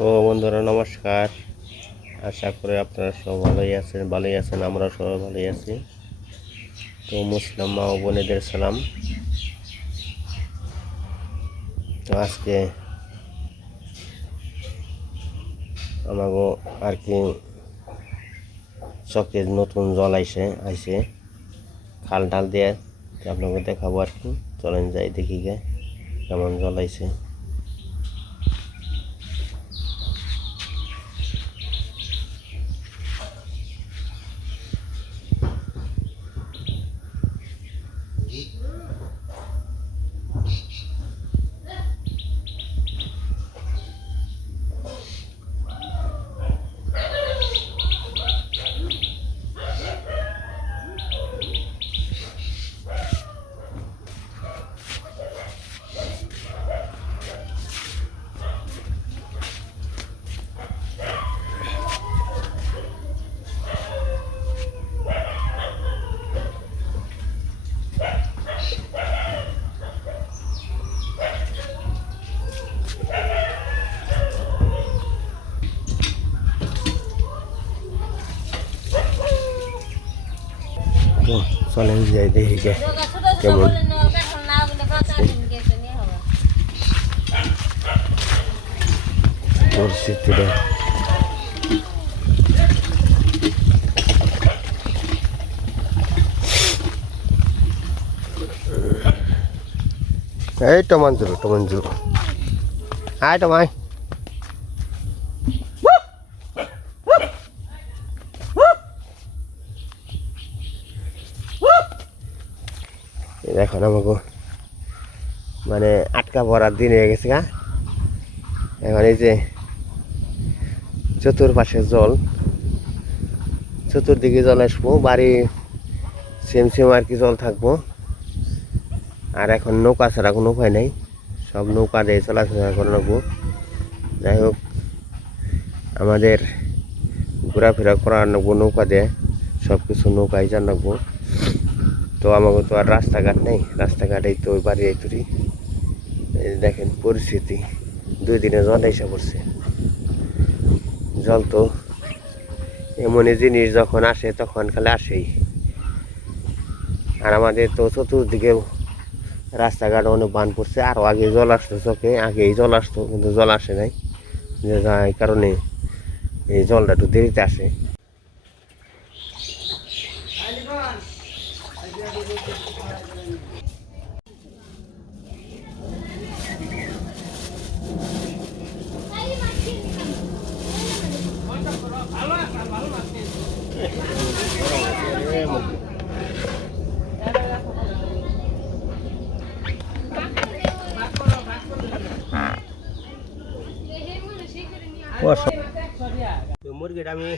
তো বন্ধুরা, নমস্কার। আশা করি আপনারা সব ভালোই আছেন ভালোই আছেন আমরা সবাই ভালোই আছি। তো মুসলিম মা ও বোনেদের সালাম। তো আজকে আমাগো আর কি চকে নতুন জল আইসে আইসে খাল ডাল দিয়ে। আপনাকে দেখাবো আর কি। চলেন যাই দেখি গে, কেমন জল আইসে। চলেন যাই দেখি গে কেমন পরিস্থিতিটা এই টমাঞ্জুর টমাঞ্জুর আয় টমাই এই দেখুন আমাকে মানে আটকা পড়ার দিন হয়ে গেছে, গা। এখন এই যে চতুর্পাশে জল, চতুর্দিকে জল আসব, বাড়ি সেম সেম আর কি জল থাকব। আর এখন নৌকা ছাড়া কোনো উপায় নেই, সব নৌকা দিয়ে চলাফেরা করে নেব যাই হোক, আমাদের ঘোরাফেরা করা নেব নৌকা দিয়ে সব কিছু নৌকায় জান নেব তো আমাকে তো আর রাস্তাঘাট নেই। রাস্তাঘাটেই তো ওই বাড়ি এই দেখেন পরিস্থিতি। দুই দিনে জল এসে পড়ছে। জল তো এমনই জিনিস যখন আসে তখন খালি আসেই। আর আমাদের তো চতুর্দিকে রাস্তাঘাট অনেক বান পড়ছে আরও আগে জল আসতো চোখে, আগেই জল আসতো, কিন্তু জল আসে নাই। যে কারণে এই জলটা একটু দেরিতে আসে। তো মুরগিটা আমি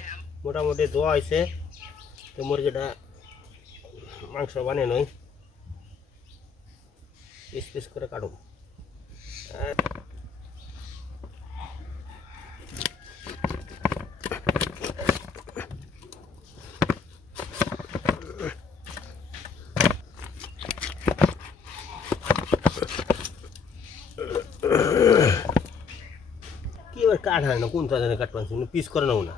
মোটামুটি ধোয়া হয়েছে। তো মুরগিটা মাংস বানিয়ে নই। পিস পিস করে কাটুম আর কি এবার কাঠ হয় না কোন তাদের কাঠ পাচ্ছি পিস করে নেব না।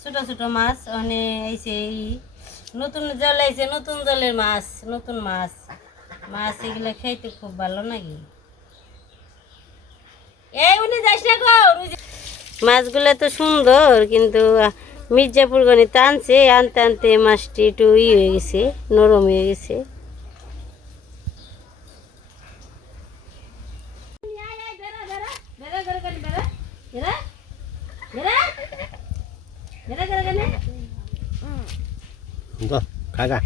ছোট ছোট মাছ মানে এইছে এই নতুন জল আইছে নতুন জলের মাছ নতুন মাছ। মাছ এগুলো খাইতে খুব ভালো নাকি? এই উনি যাইস না গো মাছগুলো তো সুন্দর কিন্তু মির্জাপুর গনে টানছে আনতে আনতে মাছটি একটু ই হয়ে গেছে নরম হয়ে গেছে। খাগা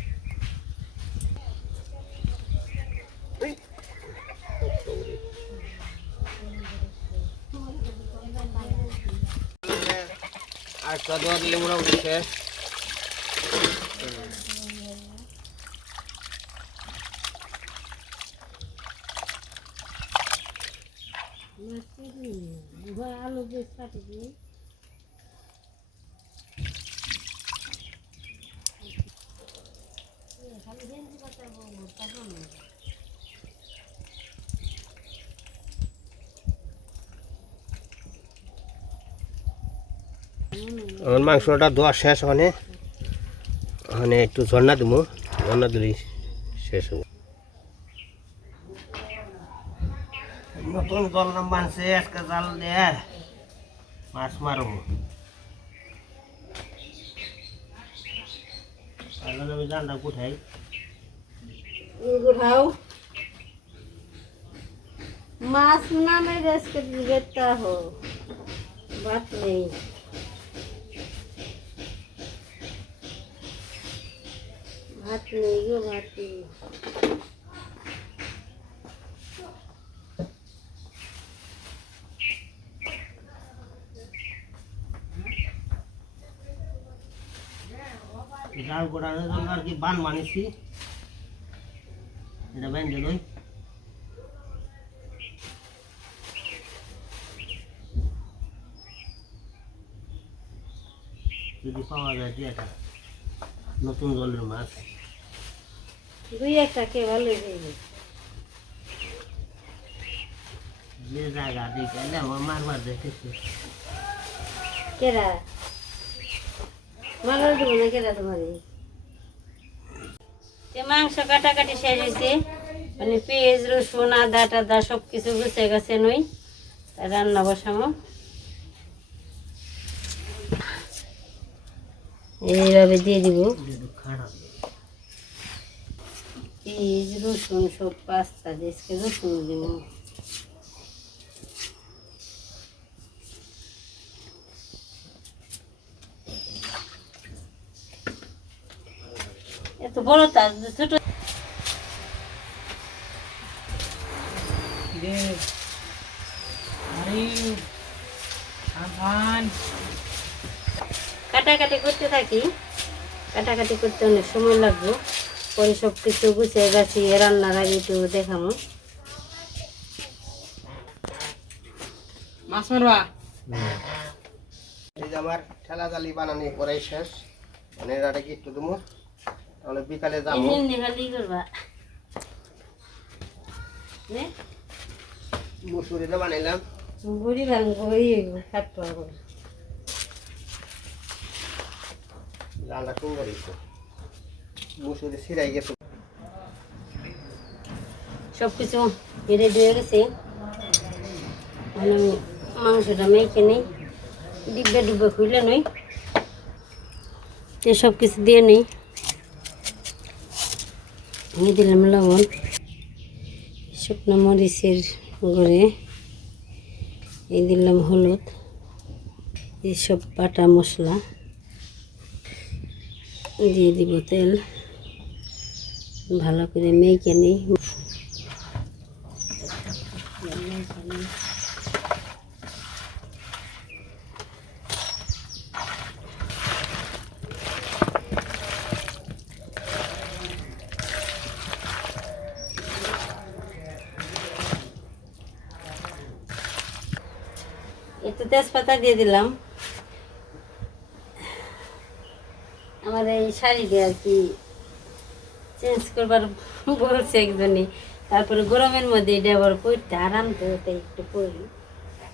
আর কদোয়া দিলে মোটামুটি শেষ আলু বেশ আমার মাংসটা ধোয়া শেষ ওখানে ওখানে একটু ঝর্ণা দেবো ঝর্ণা দিলেই শেষ হব। নতুন জল নাম বানছে আজকে জাল দিয়ে মাছ মারবো। আমি জালটা কোথায় মাছ না মেরে আজকে বেতা হো ভাত নেই। ভাত নেই গো ভাত নেই জাল গোড়ানোর জন্য আর কি বান বানিয়েছি। এটা বেঁধে লই যদি পাওয়া যায় এটা? নতুন জলের মাছ। দুই একটা কে ভালো যাইবে কেরা? দেবো না কেরা তোমার? মাংস কাটাকাটি শেষ হয়েছে মানে পেঁয়াজ রসুন আদা টাদা সব কিছু গুছিয়ে গেছে নই রান্না বসামো। এইভাবে দিয়ে দিব। পেঁয়াজ রসুন সব পাস্তা দিয়ে রসুন দিব। এত বড় তার ছোট। কাটাকাটি করতে থাকি। কাটাকাটি করতে অনেক সময় লাগবে। পরে সব কিছু গুছিয়ে গাছিয়ে রান্নার আগে একটু দেখামো। মাছ মারবা? এই যে আমার ঠেলা জালি বানানি করাই শেষ। মানে এটা কি একটু দেবো। তাহলে বিকালে যাব। বানাইলাম। সুন্দর মুসুরি ছিঁড়াই গেছে। সব কিছু রেডি হয়ে গেছে। মানে মাংসটা মেখে নেই, ডিব্বে ডুব্বে খুলে নই। সব কিছু দিয়ে নেই। আমি দিলাম লবণ। শুকনো মরিচের গুঁড়ে। এই দিলাম হলুদ। এইসব বাটা মশলা। দিয়ে দিব তেল। ভালো করে মেখে নিই। একটু তেজপাতা দিয়ে দিলাম। আমার এই শাড়িটা আর কি চেঞ্জ করবার বলছে একজনই। তারপরে গরমের মধ্যে এটা আবার পরতে আরাম তো একটু পরি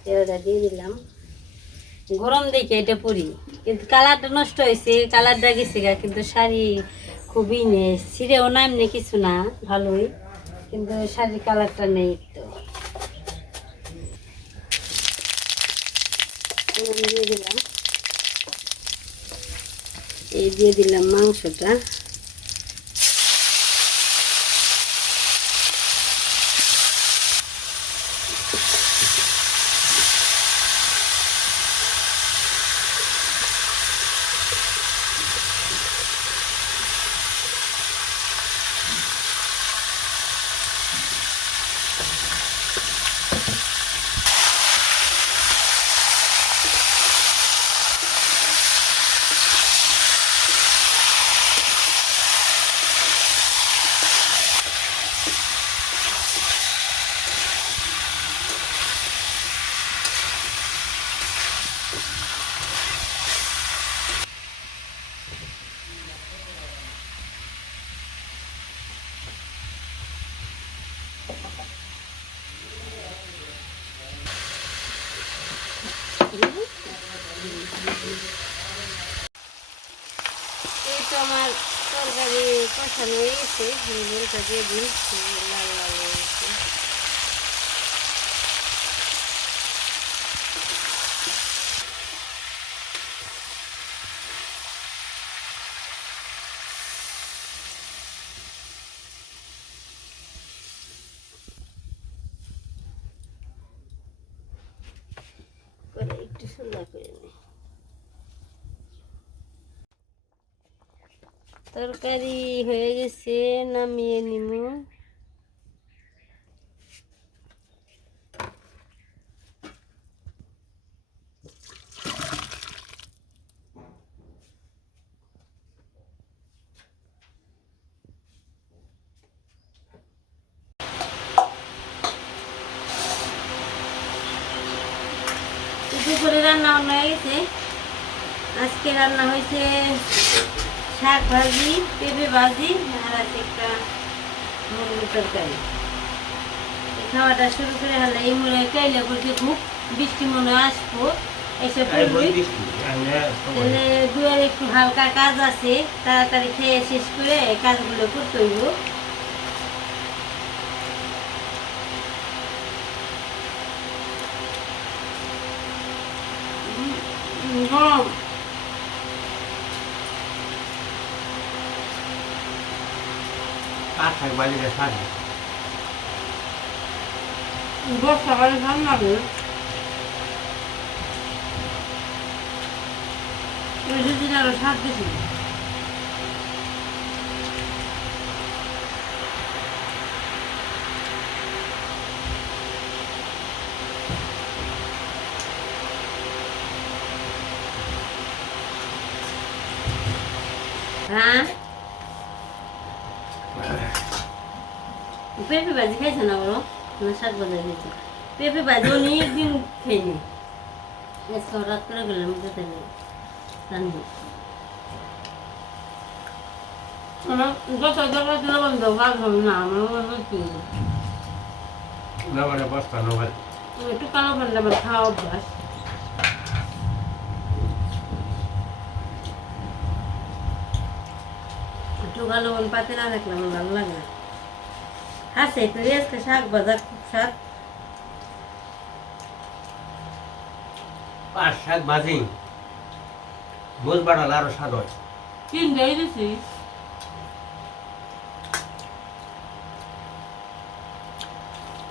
তেলটা দিয়ে দিলাম। গরম দেখে এটা পরি। কিন্তু কালারটা নষ্ট হয়েছে, কালারটা গেছে গা, কিন্তু শাড়ি খুবই নেই ছিঁড়েও না, এমনি কিছু না, ভালোই। কিন্তু শাড়ির কালারটা নেই তো। দিয়ে দিলাম। এই দিয়ে দিলাম মাংসটা। এই তো আমার তরকারি কষানো হয়েছে ঝোলটা লাল লাল হয়েছে। করে একটু সুন্দর করে নিই তরকারি হয়ে গেছে নামিয়ে নিমু। দুপুরে রান্না হয়ে গেছে। আজকে রান্না হয়েছে শাক ভাজি পেঁপে ভাজি আর আছে একটা মুরগির তরকারি। খাওয়াটা শুরু করে হলে এই মনে হয় কাইলে বলছে খুব বৃষ্টি মনে আসব এসে পড়বি তাহলে দুয়ার একটু হালকা কাজ আছে তাড়াতাড়ি খেয়ে শেষ করে কাজগুলো করতে হইব। পাঁচ থাক বাজিলে সাত বর্ষাকালে ঠান্ডা লাগে সেদিন আরও সাত বেশি হ্যাঁ পেঁপে ভাজি খাইছে না বলো না শাক ভাজা খাইছে পেঁপে ভাজি অনেক দিন খাইনি আজকে হঠাৎ করে গেলাম যেতে রান্না আমার যত জায়গা ছিল বন্ধ কাজ হবে না আমার হচ্ছে নবারে বস্তা নবারে একটু কালো পান্ডা আমার খাওয়া অভ্যাস একটু কালো পাতে না থাকলে আমার ভালো লাগে না হাসে তো আজকে শাক ভাজা খুব স্বাদ পাঁচ শাক ভাজি মোজ বাড়ালে আরও স্বাদ হয় তিনটাই দিছি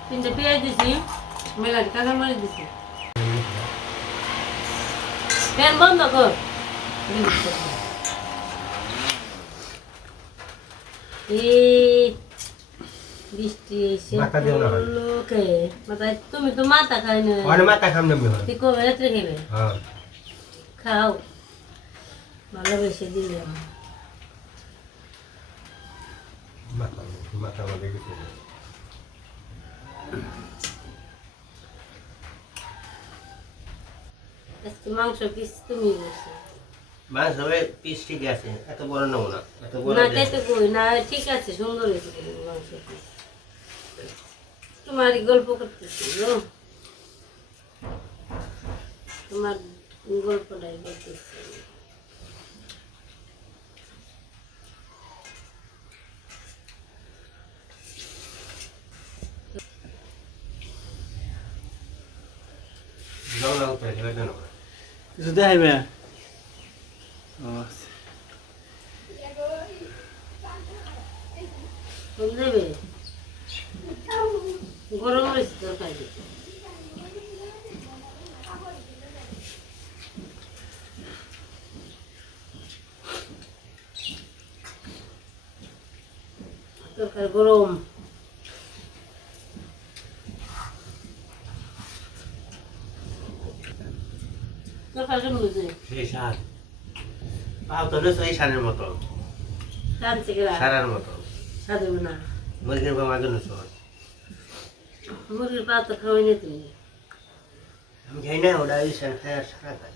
তিনটে পেঁয়াজ দিছি মেলার কাঁচা মরিচ দিছি ফ্যান বন্ধ কর এই বৃষ্টি এসে মাথা দিও না ভাই। পড়ল কে মাথায় তুমি তো মাথা খাই না অনেক মাথা খাম নামি তুই কবে রাত্রে খেবে হ্যাঁ খাও ভালোবেসে দিলাম মাথা মাথা আমাদের কিছু মাংস পিস তুমি বলছো মাছ হবে পিস ঠিক আছে এত বড় নেব না এত বড় না ঠিক আছে সুন্দর হয়েছে মাংস পিস তোমার গল্প করতেছি গো তোমার গল্পটাই করতেছি। যাও না উঠে গেলে কেন? কিছু দেখাইবে ফোন দেবে গরম হয়েছে তরকারি তরকারি গরম। তরকারি কেমন হয়েছে? সেই স্বাদ পাও তো সেই সারের মতো। রাঁধছে কেরা? সারার মতো। সাধু না। মুরগির বা মাঝে নয় মুরগির পা তো খাওয়াই না তুমি। আমি খাই না ওটা ইসান খায় সারা খায়।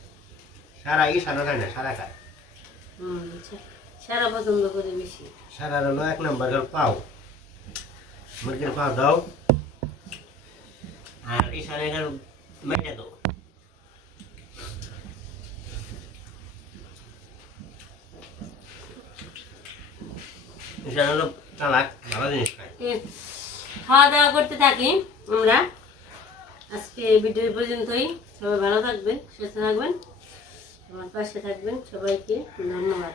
সারা খায় না সারা খায়। হুম, সা- সারা পছন্দ করে বেশি। সারার হলো এক নম্বর পাও। মুরগির পাও দাও। আর ইসান এখানে মেটে দাও। বিষয় হলো চালাক ভালো জিনিস খায়। খাওয়া দাওয়া করতে থাকি আমরা। আজকে ভিডিও পর্যন্তই। সবাই ভালো থাকবেন সুস্থ থাকবেন। আমার পাশে থাকবেন সবাইকে। ধন্যবাদ।